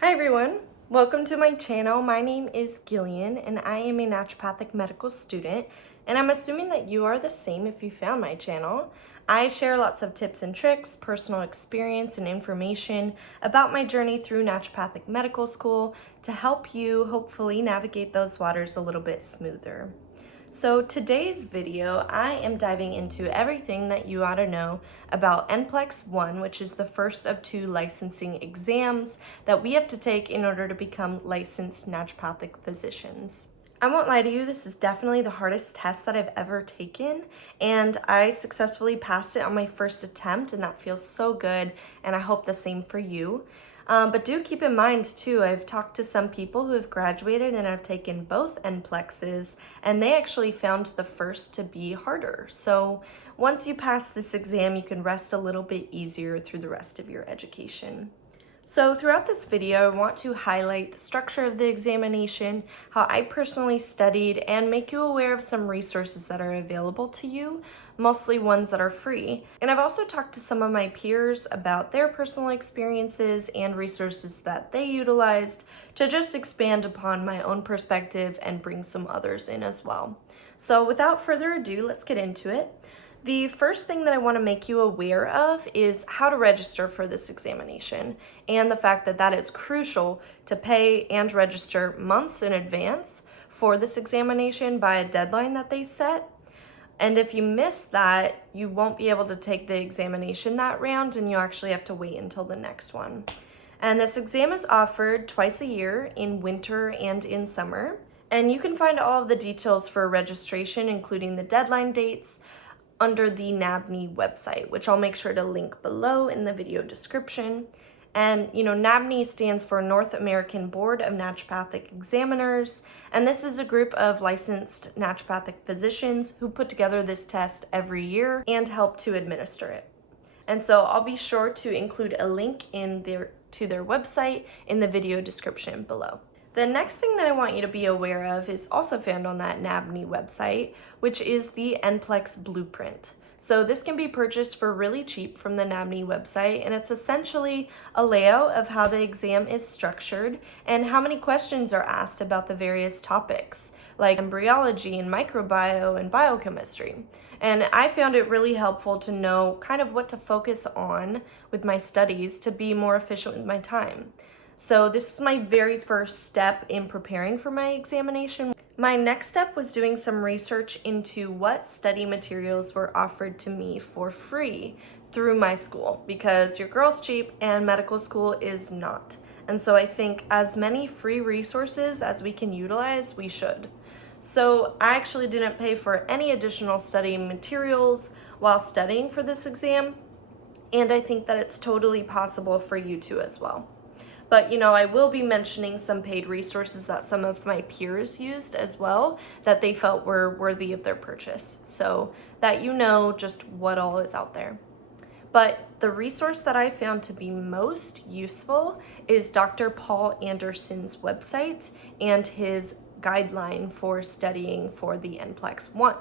Hi everyone, welcome to my channel. My name is Gillian and I am a naturopathic medical student, and I'm assuming that you are the same if you found my channel. I share lots of tips and tricks, personal experience, and information about my journey through naturopathic medical school to help you hopefully navigate those waters a little bit smoother. So today's video, I am diving into everything that you ought to know about NPLEX 1, which is the first of 2 licensing exams that we have to take in order to become licensed naturopathic physicians. I won't lie to you, this is definitely the hardest test that I've ever taken, and I successfully passed it on my first attempt, and that feels so good, and I hope the same for you. But do keep in mind too, I've talked to some people who have graduated and have taken both NPLEXs, and they actually found the first to be harder. So once you pass this exam, you can rest a little bit easier through the rest of your education. So throughout this video, I want to highlight the structure of the examination, how I personally studied, and make you aware of some resources that are available to you, mostly ones that are free. And I've also talked to some of my peers about their personal experiences and resources that they utilized to just expand upon my own perspective and bring some others in as well. So without further ado, let's get into it. The first thing that I want to make you aware of is how to register for this examination, and the fact that that is crucial to pay and register months in advance for this examination by a deadline that they set. And if you miss that, you won't be able to take the examination that round, and you actually have to wait until the next one. And this exam is offered twice a year, in winter and in summer. And you can find all of the details for registration, including the deadline dates, under the NABNE website, which I'll make sure to link below in the video description. And NABNE stands for North American Board of Naturopathic Examiners, and this is a group of licensed naturopathic physicians who put together this test every year and help to administer it. And so I'll be sure to include a link to their website in the video description below. The next thing that I want you to be aware of is also found on that NABNE website, which is the NPLEX Blueprint. So this can be purchased for really cheap from the NABNE website, and it's essentially a layout of how the exam is structured and how many questions are asked about the various topics, like embryology and microbiome and biochemistry. And I found it really helpful to know kind of what to focus on with my studies to be more efficient with my time. So this was my very first step in preparing for my examination. My next step was doing some research into what study materials were offered to me for free through my school, because your girl's cheap and medical school is not. And so I think as many free resources as we can utilize, we should. So I actually didn't pay for any additional study materials while studying for this exam, and I think that it's totally possible for you to as well. But I will be mentioning some paid resources that some of my peers used as well that they felt were worthy of their purchase, so that just what all is out there. But the resource that I found to be most useful is Dr. Paul Anderson's website and his guideline for studying for the NPLEX 1.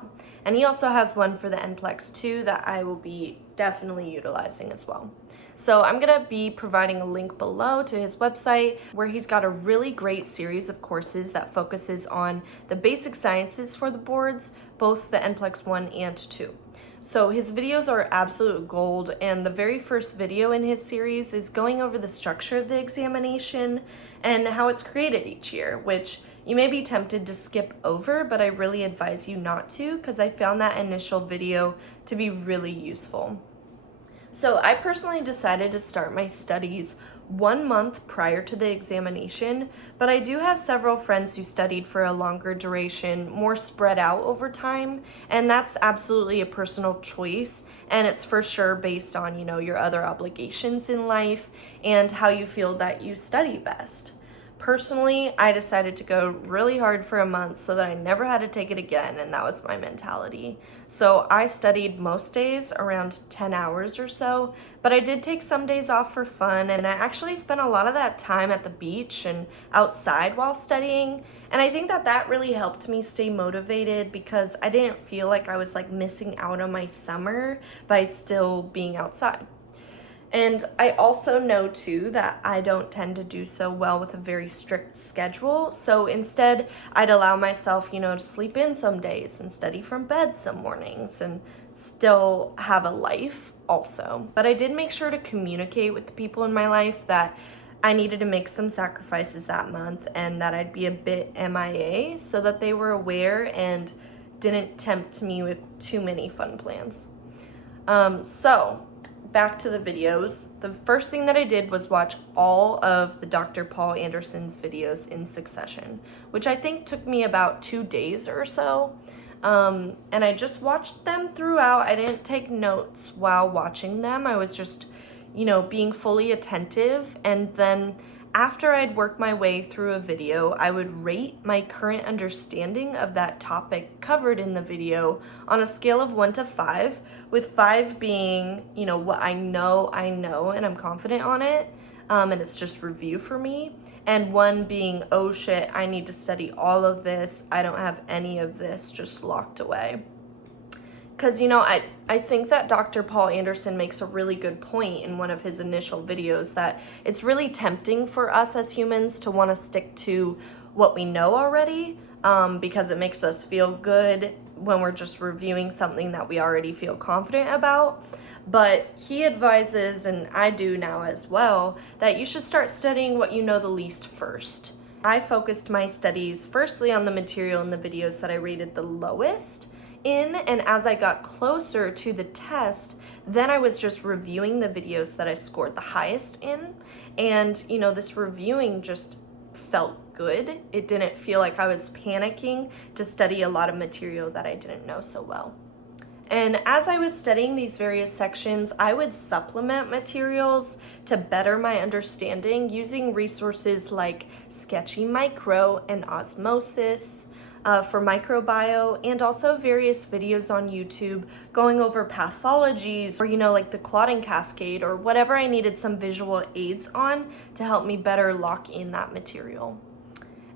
And he also has one for the NPLEX 2 that I will be definitely utilizing as well. So I'm going to be providing a link below to his website, where he's got a really great series of courses that focuses on the basic sciences for the boards, both the NPLEX 1 and 2. So his videos are absolute gold, and the very first video in his series is going over the structure of the examination and how it's created each year, which you may be tempted to skip over, but I really advise you not to, because I found that initial video to be really useful. So I personally decided to start my studies 1 month prior to the examination, but I do have several friends who studied for a longer duration, more spread out over time, and that's absolutely a personal choice, and it's for sure based on, your other obligations in life and how you feel that you study best. Personally, I decided to go really hard for a month so that I never had to take it again, and that was my mentality. So I studied most days around 10 hours or so, but I did take some days off for fun, and I actually spent a lot of that time at the beach and outside while studying, and I think that really helped me stay motivated, because I didn't feel like I was missing out on my summer by still being outside. And I also know too that I don't tend to do so well with a very strict schedule. So instead, I'd allow myself, to sleep in some days and study from bed some mornings and still have a life also. But I did make sure to communicate with the people in my life that I needed to make some sacrifices that month and that I'd be a bit MIA so that they were aware and didn't tempt me with too many fun plans. So back to the videos. The first thing that I did was watch all of the Dr. Paul Anderson's videos in succession, which I think took me about 2 days or so. And I just watched them throughout. I didn't take notes while watching them. I was just, being fully attentive. And then after I'd worked my way through a video, I would rate my current understanding of that topic covered in the video on a scale of 1 to 5, with 5 being, what I know, and I'm confident on it, and it's just review for me, and 1 being, oh shit, I need to study all of this, I don't have any of this just locked away. Because, I think that Dr. Paul Anderson makes a really good point in one of his initial videos that it's really tempting for us as humans to want to stick to what we know already, because it makes us feel good when we're just reviewing something that we already feel confident about. But he advises, and I do now as well, that you should start studying what you know the least first. I focused my studies firstly on the material in the videos that I rated the lowest in, and as I got closer to the test, then I was just reviewing the videos that I scored the highest in, and this reviewing just felt good. It didn't feel like I was panicking to study a lot of material that I didn't know so well. And as I was studying these various sections, I would supplement materials to better my understanding using resources like Sketchy Micro and Osmosis, for microbio, and also various videos on YouTube going over pathologies or, like the clotting cascade or whatever I needed some visual aids on to help me better lock in that material.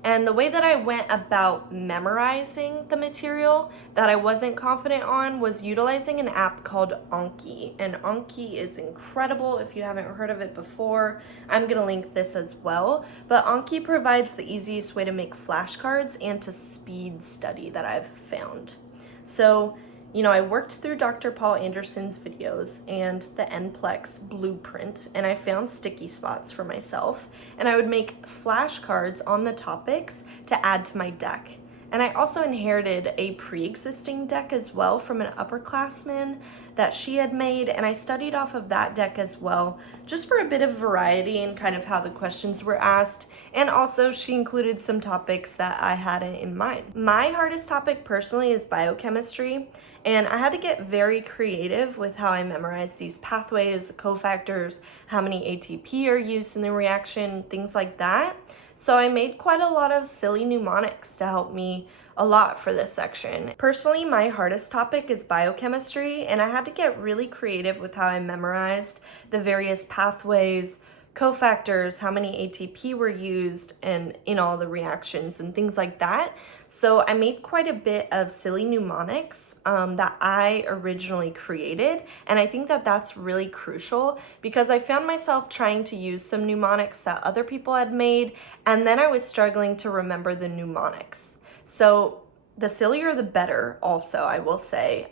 And the way that I went about memorizing the material that I wasn't confident on was utilizing an app called Anki. And Anki is incredible. If you haven't heard of it before, I'm gonna link this as well. But Anki provides the easiest way to make flashcards and to speed study that I've found. So, I worked through Dr. Paul Anderson's videos and the NPLEX blueprint, and I found sticky spots for myself, and I would make flashcards on the topics to add to my deck. And I also inherited a pre-existing deck as well from an upperclassman that she had made, and I studied off of that deck as well, just for a bit of variety and kind of how the questions were asked. And also she included some topics that I had in mind. My hardest topic personally is biochemistry, and I had to get very creative with how I memorized these pathways, the cofactors, how many ATP are used in the reaction, things like that. So I made quite a lot of silly mnemonics to help me a lot for this section. Personally, my hardest topic is biochemistry, and I had to get really creative with how I memorized the various pathways, cofactors, how many ATP were used and in all the reactions and things like that. So I made quite a bit of silly mnemonics that I originally created, and I think that that's really crucial because I found myself trying to use some mnemonics that other people had made, and then I was struggling to remember the mnemonics. So the sillier the better also, I will say.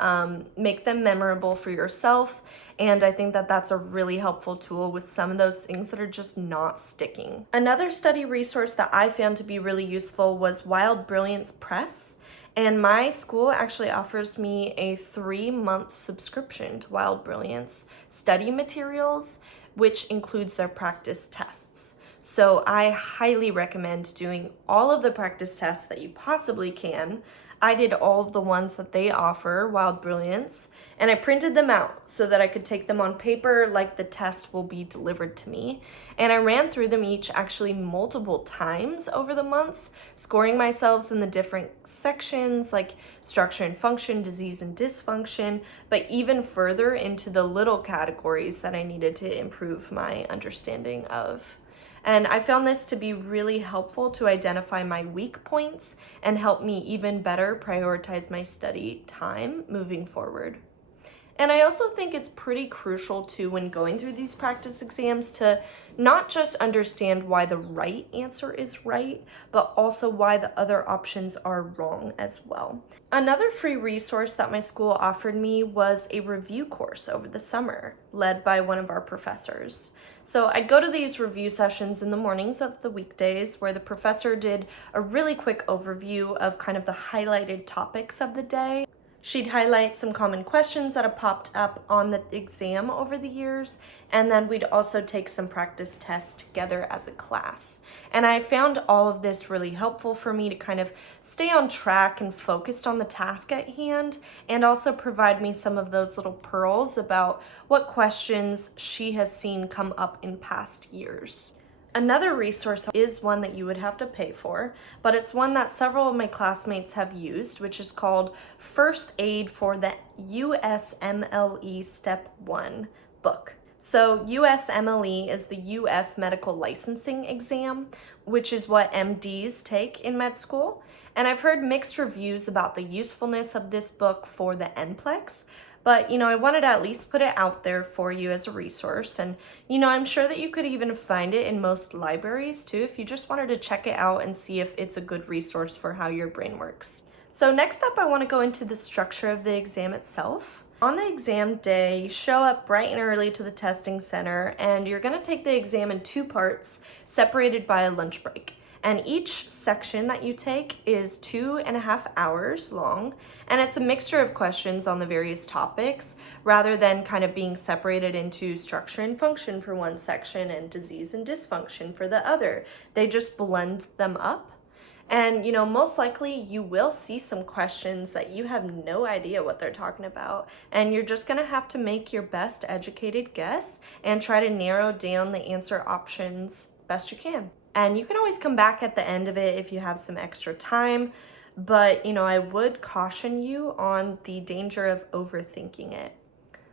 Make them memorable for yourself, and I think that that's a really helpful tool with some of those things that are just not sticking. Another study resource that I found to be really useful was WildBrilliance Press, and my school actually offers me a 3-month subscription to WildBrilliance study materials, which includes their practice tests. So I highly recommend doing all of the practice tests that you possibly can. I did all of the ones that they offer, WildBrilliance, and I printed them out so that I could take them on paper like the test will be delivered to me. And I ran through them each actually multiple times over the months, scoring myself in the different sections like structure and function, disease and dysfunction, but even further into the little categories that I needed to improve my understanding of. And I found this to be really helpful to identify my weak points and help me even better prioritize my study time moving forward. And I also think it's pretty crucial too when going through these practice exams to not just understand why the right answer is right, but also why the other options are wrong as well. Another free resource that my school offered me was a review course over the summer, led by one of our professors. So I'd go to these review sessions in the mornings of the weekdays where the professor did a really quick overview of kind of the highlighted topics of the day. She'd highlight some common questions that have popped up on the exam over the years, and then we'd also take some practice tests together as a class. And I found all of this really helpful for me to kind of stay on track and focused on the task at hand, and also provide me some of those little pearls about what questions she has seen come up in past years. Another resource is one that you would have to pay for, but it's one that several of my classmates have used, which is called First Aid for the USMLE Step 1 book. So USMLE is the US Medical Licensing Exam, which is what MDs take in med school. And I've heard mixed reviews about the usefulness of this book for the NPLEX, but, I wanted to at least put it out there for you as a resource. And, I'm sure that you could even find it in most libraries too, if you just wanted to check it out and see if it's a good resource for how your brain works. So next up, I want to go into the structure of the exam itself. On the exam day, you show up bright and early to the testing center, and you're going to take the exam in 2 parts, separated by a lunch break. And each section that you take is 2.5 hours long, and it's a mixture of questions on the various topics rather than kind of being separated into structure and function for one section and disease and dysfunction for the other. They just blend them up. And, most likely you will see some questions that you have no idea what they're talking about. And you're just going to have to make your best educated guess and try to narrow down the answer options best you can. And you can always come back at the end of it if you have some extra time. But, I would caution you on the danger of overthinking it.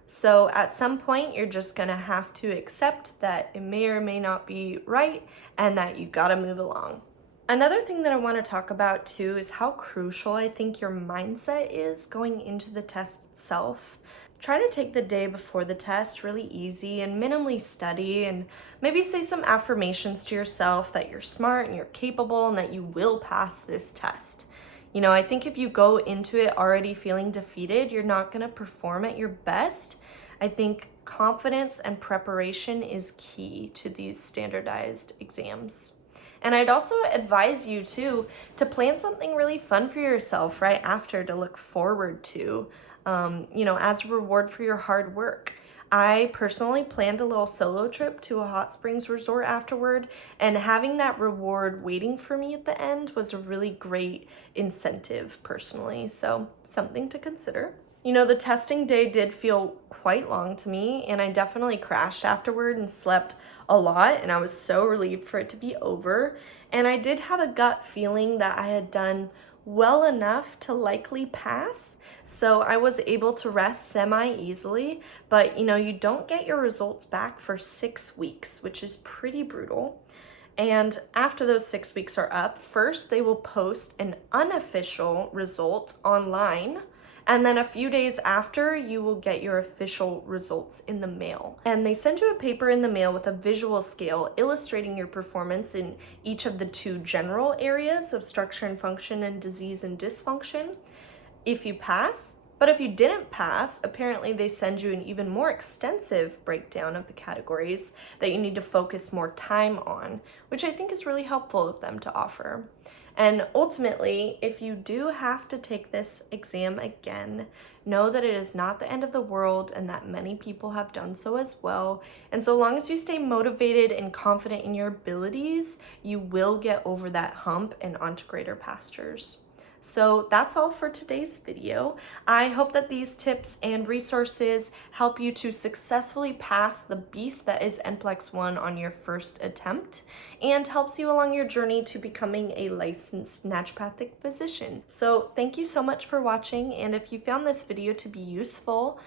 So at some point, you're just going to have to accept that it may or may not be right and that you got to move along. Another thing that I want to talk about too is how crucial I think your mindset is going into the test itself. Try to take the day before the test really easy and minimally study, and maybe say some affirmations to yourself that you're smart and you're capable and that you will pass this test. I think if you go into it already feeling defeated, you're not going to perform at your best. I think confidence and preparation is key to these standardized exams. And I'd also advise you too to plan something really fun for yourself right after to look forward to, as a reward for your hard work. I personally planned a little solo trip to a hot springs resort afterward, and having that reward waiting for me at the end was a really great incentive personally, so something to consider. The testing day did feel quite long to me, and I definitely crashed afterward and slept a lot, and I was so relieved for it to be over. And I did have a gut feeling that I had done well enough to likely pass, so I was able to rest semi-easily. But you don't get your results back for 6 weeks, which is pretty brutal. And after those 6 weeks are up, first they will post an unofficial result online, and then a few days after, you will get your official results in the mail. And they send you a paper in the mail with a visual scale illustrating your performance in each of the 2 general areas of structure and function and disease and dysfunction if you pass. But if you didn't pass, apparently they send you an even more extensive breakdown of the categories that you need to focus more time on, which I think is really helpful of them to offer. And ultimately, if you do have to take this exam again, know that it is not the end of the world and that many people have done so as well. And so long as you stay motivated and confident in your abilities, you will get over that hump and onto greater pastures. So that's all for today's video. I hope that these tips and resources help you to successfully pass the beast that is NPLEX 1 on your first attempt, and helps you along your journey to becoming a licensed naturopathic physician. So thank you so much for watching, and if you found this video to be useful,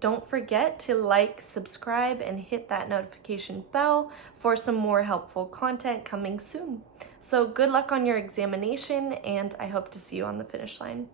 don't forget to like, subscribe, and hit that notification bell for some more helpful content coming soon. So good luck on your examination, and I hope to see you on the finish line.